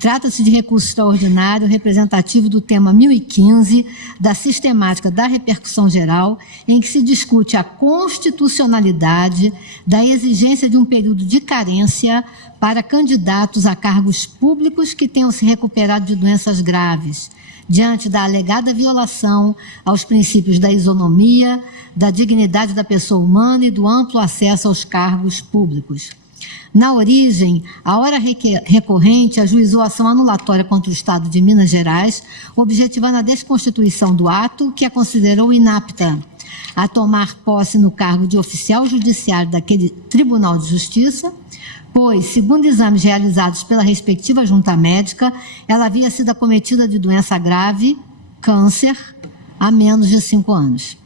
Trata-se de recurso extraordinário representativo do tema 1015 da sistemática da repercussão geral, em que se discute a constitucionalidade da exigência de um período de carência para candidatos a cargos públicos que tenham se recuperado de doenças graves, diante da alegada violação aos princípios da isonomia, da dignidade da pessoa humana e do amplo acesso aos cargos públicos. Na origem, a hora recorrente ajuizou ação anulatória contra o Estado de Minas Gerais, objetivando a desconstituição do ato, que a considerou inapta a tomar posse no cargo de oficial judiciário daquele Tribunal de Justiça, pois, segundo exames realizados pela respectiva junta médica, ela havia sido acometida de doença grave, câncer, há menos de 5 anos.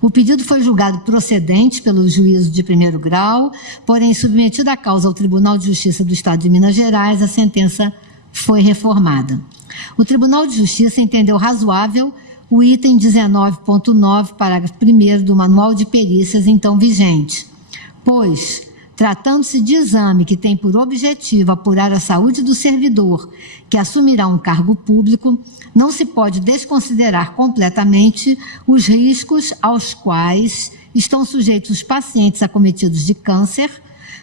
O pedido foi julgado procedente pelo juízo de primeiro grau, porém, submetida a causa ao Tribunal de Justiça do Estado de Minas Gerais, a sentença foi reformada. O Tribunal de Justiça entendeu razoável o item 19.9, parágrafo 1º do Manual de Perícias, então vigente, pois, tratando-se de exame que tem por objetivo apurar a saúde do servidor que assumirá um cargo público, não se pode desconsiderar completamente os riscos aos quais estão sujeitos os pacientes acometidos de câncer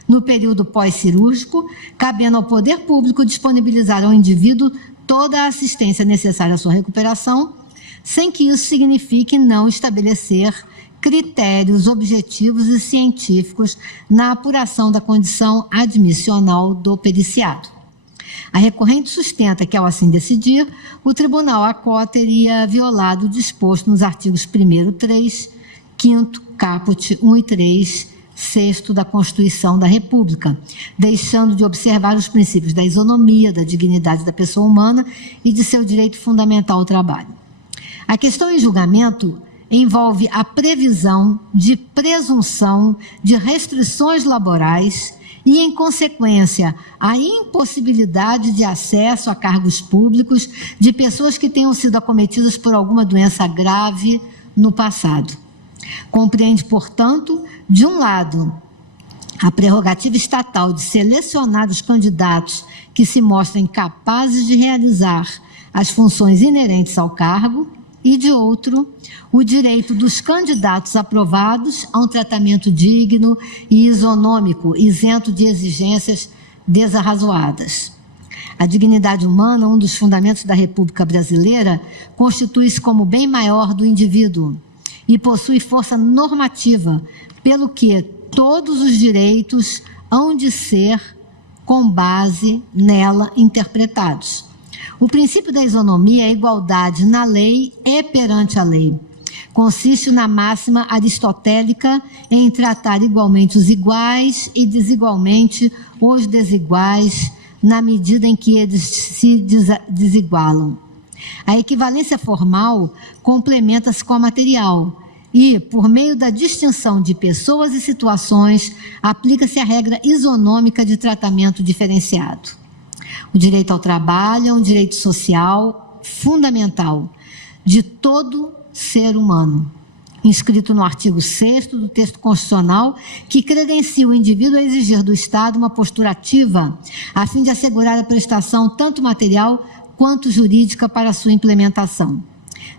no período pós-cirúrgico, cabendo ao poder público disponibilizar ao indivíduo toda a assistência necessária à sua recuperação, sem que isso signifique não estabelecer critérios objetivos e científicos na apuração da condição admissional do periciado. A recorrente sustenta que, ao assim decidir, o Tribunal ACO teria violado o disposto nos artigos 1º, 3, 5º, caput 1 e 3, 6º da Constituição da República, deixando de observar os princípios da isonomia, da dignidade da pessoa humana e de seu direito fundamental ao trabalho. A questão em julgamento envolve a previsão de presunção de restrições laborais e, em consequência, a impossibilidade de acesso a cargos públicos de pessoas que tenham sido acometidas por alguma doença grave no passado. Compreende, portanto, de um lado, a prerrogativa estatal de selecionar os candidatos que se mostrem capazes de realizar as funções inerentes ao cargo, e, de outro, o direito dos candidatos aprovados a um tratamento digno e isonômico, isento de exigências desarrazoadas. A dignidade humana, um dos fundamentos da República Brasileira, constitui-se como bem maior do indivíduo e possui força normativa, pelo que todos os direitos hão de ser, com base nela, interpretados. O princípio da isonomia é a igualdade na lei e perante a lei. Consiste na máxima aristotélica em tratar igualmente os iguais e desigualmente os desiguais, na medida em que eles se desigualam. A equivalência formal complementa-se com a material e, por meio da distinção de pessoas e situações, aplica-se a regra isonômica de tratamento diferenciado. O direito ao trabalho é um direito social fundamental de todo ser humano, inscrito no artigo 6º do texto constitucional, que credencia o indivíduo a exigir do Estado uma postura ativa, a fim de assegurar a prestação tanto material quanto jurídica para a sua implementação.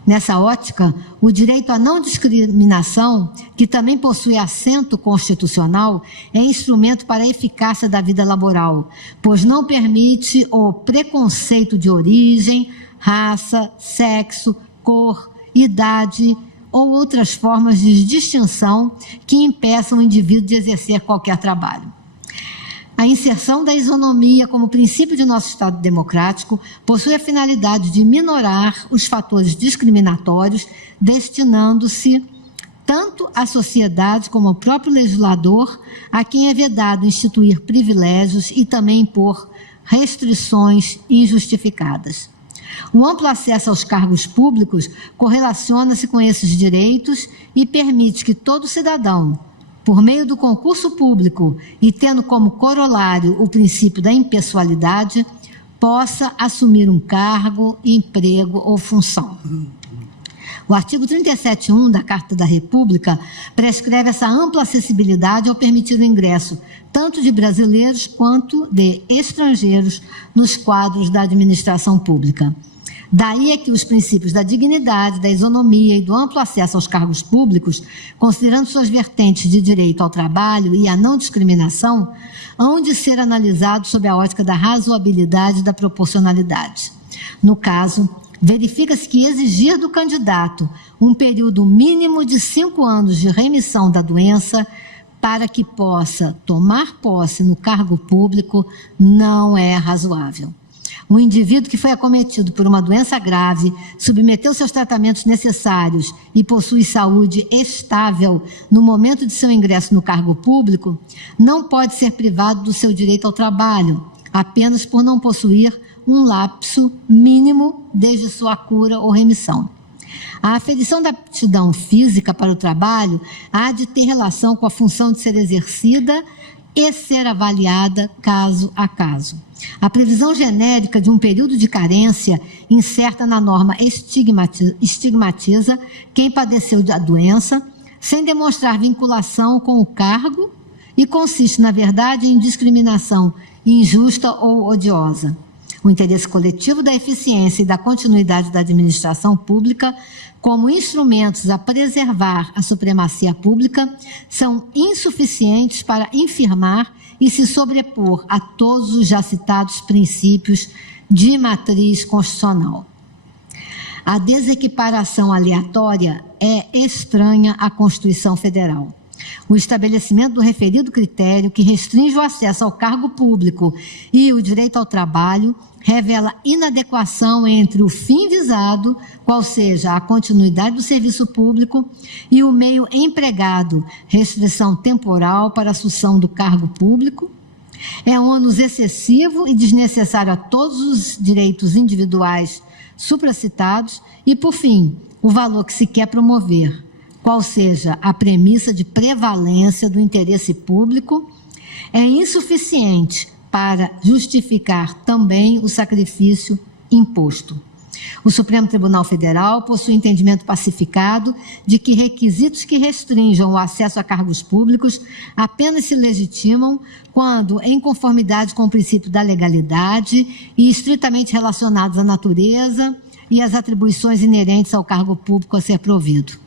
Nessa ótica, o direito à não discriminação, que também possui assento constitucional, é instrumento para a eficácia da vida laboral, pois não permite o preconceito de origem, raça, sexo, cor, idade ou outras formas de distinção que impeçam o indivíduo de exercer qualquer trabalho. A inserção da isonomia como princípio de nosso Estado democrático possui a finalidade de minorar os fatores discriminatórios, destinando-se tanto à sociedade como ao próprio legislador, a quem é vedado instituir privilégios e também impor restrições injustificadas. O amplo acesso aos cargos públicos correlaciona-se com esses direitos e permite que todo cidadão, por meio do concurso público e tendo como corolário o princípio da impessoalidade, possa assumir um cargo, emprego ou função. O artigo 37.1 da Carta da República prescreve essa ampla acessibilidade ao permitir o ingresso tanto de brasileiros quanto de estrangeiros nos quadros da administração pública. Daí é que os princípios da dignidade, da isonomia e do amplo acesso aos cargos públicos, considerando suas vertentes de direito ao trabalho e à não discriminação, hão de ser analisados sob a ótica da razoabilidade e da proporcionalidade. No caso, verifica-se que exigir do candidato um período mínimo de 5 anos de remissão da doença para que possa tomar posse no cargo público não é razoável. Um indivíduo que foi acometido por uma doença grave, submeteu seus tratamentos necessários e possui saúde estável no momento de seu ingresso no cargo público, não pode ser privado do seu direito ao trabalho, apenas por não possuir um lapso mínimo desde sua cura ou remissão. A aferição da aptidão física para o trabalho há de ter relação com a função de ser exercida e ser avaliada caso a caso. A previsão genérica de um período de carência incerta na norma estigmatiza quem padeceu da doença, sem demonstrar vinculação com o cargo e consiste, na verdade, em discriminação injusta ou odiosa. O interesse coletivo da eficiência e da continuidade da administração pública, como instrumentos a preservar a supremacia pública, são insuficientes para infirmar e se sobrepor a todos os já citados princípios de matriz constitucional. A desequiparação aleatória é estranha à Constituição Federal. O estabelecimento do referido critério, que restringe o acesso ao cargo público e o direito ao trabalho, revela inadequação entre o fim visado, qual seja a continuidade do serviço público, e o meio empregado, restrição temporal para a assunção do cargo público. É um ônus excessivo e desnecessário a todos os direitos individuais supracitados e, por fim, o valor que se quer promover, qual seja a premissa de prevalência do interesse público, é insuficiente para justificar também o sacrifício imposto. O Supremo Tribunal Federal possui entendimento pacificado de que requisitos que restringam o acesso a cargos públicos apenas se legitimam quando, em conformidade com o princípio da legalidade e estritamente relacionados à natureza e às atribuições inerentes ao cargo público a ser provido.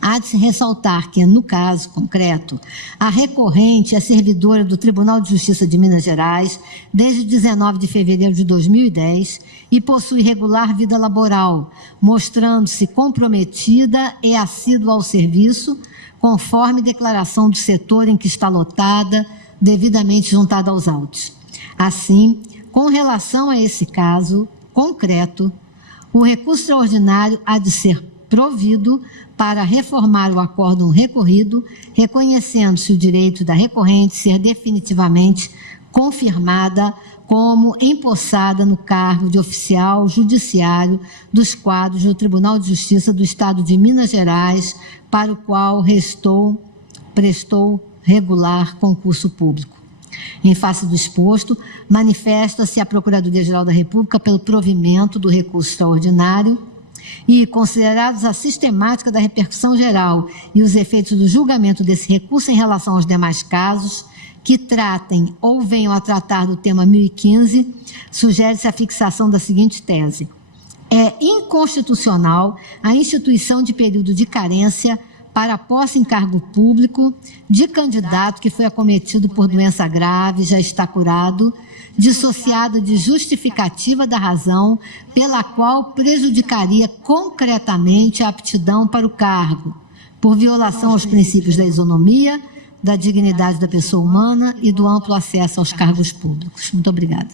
Há de se ressaltar que, no caso concreto, a recorrente é servidora do Tribunal de Justiça de Minas Gerais desde 19 de fevereiro de 2010 e possui regular vida laboral, mostrando-se comprometida e assídua ao serviço, conforme declaração do setor em que está lotada, devidamente juntada aos autos. Assim, com relação a esse caso concreto, o recurso extraordinário há de ser provido para reformar o acórdão recorrido, reconhecendo-se o direito da recorrente ser definitivamente confirmada como empossada no cargo de oficial judiciário dos quadros do Tribunal de Justiça do Estado de Minas Gerais, para o qual prestou regular concurso público. Em face do exposto, manifesta-se a Procuradoria-Geral da República pelo provimento do recurso extraordinário e, considerados a sistemática da repercussão geral e os efeitos do julgamento desse recurso em relação aos demais casos que tratem ou venham a tratar do tema 1015, sugere-se a fixação da seguinte tese: é inconstitucional a instituição de período de carência para a posse em cargo público de candidato que foi acometido por doença grave, já está curado, dissociada de justificativa da razão pela qual prejudicaria concretamente a aptidão para o cargo, por violação aos princípios da isonomia, da dignidade da pessoa humana e do amplo acesso aos cargos públicos. Muito obrigada.